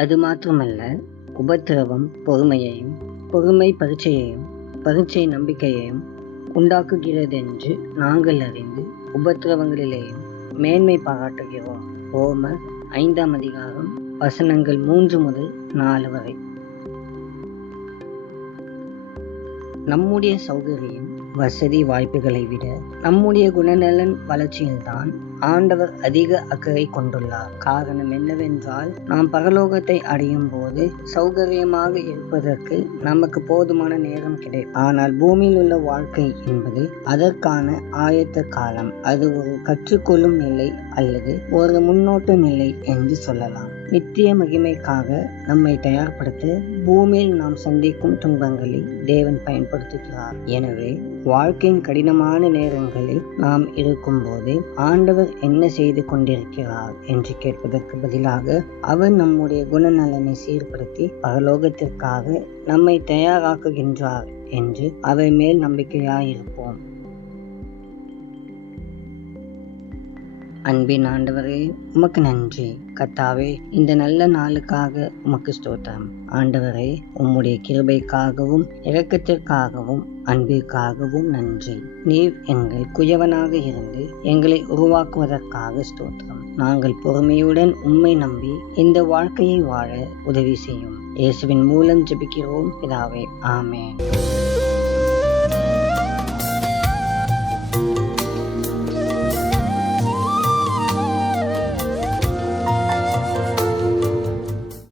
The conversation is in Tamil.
அது மாத்திரமல்ல, உபத்திரவம் பொறுமையையும், பொறுமை பரீட்சையையும், பரீட்சை நம்பிக்கையையும் உண்டாக்குகிறதென்று நாங்கள் அறிந்து உபத்திரவங்களிலேயும் மேன்மை பாராட்டுகிறோம். ரோமர் 5ஆம் அதிகாரம் வசனங்கள் 3 முதல் 4 வரை. நம்முடைய சௌகரியம், வசதி வாய்ப்புகளை விட நம்முடைய குணநலன் வளர்ச்சியில்தான் ஆண்டவர் அதிக அக்கறை கொண்டுள்ளார். காரணம் என்னவென்றால், நாம் பரலோகத்தை அடையும் போது சௌகரியமாக இருப்பதற்கு நமக்கு போதுமான நேரம் கிடைக்கும். ஆனால் பூமியில் உள்ள வாழ்க்கை என்பது அதற்கான ஆயத்த காலம். அது ஒரு கற்றுக்கொள்ளும் நிலை அல்லது ஒரு முன்னோட்ட நிலை என்று சொல்லலாம். நித்திய மகிமைக்காக நம்மை தயார்படுத்த பூமியில் நாம் சந்திக்கும் துன்பங்களை தேவன் பயன்படுத்துகிறார். எனவே வாழ்க்கையின் கடினமான நேரங்களில் நாம் இருக்கும்போது ஆண்டவர் என்ன செய்து கொண்டிருக்கிறார் என்று கேட்பதற்கு பதிலாக, அவர் நம்முடைய குணநலனை சீர்படுத்தி பரலோகத்திற்காக நம்மை தயாராக்குகின்றார் என்று அவர் மேல் நம்பிக்கையாயிருப்போம். அன்பின் ஆண்டவரே, உமக்கு நன்றி. கர்த்தாவே, இந்த நல்ல நாளுக்காக உமக்கு ஸ்தோத்திரம். ஆண்டவரே, உம்முடைய கிருபைக்காகவும் இரக்கத்திற்காகவும் அன்பிற்காகவும் நன்றி. நீர் எங்கள் குயவனாக இருந்து எங்களை உருவாக்குவதற்காக ஸ்தோத்திரம். நாங்கள் பொறுமையுடன் உம்மை நம்பி இந்த வாழ்க்கையை வாழ உதவி செய்யும். இயேசுவின் மூலம் ஜெபிக்கிறோம் பிதாவே, ஆமென்.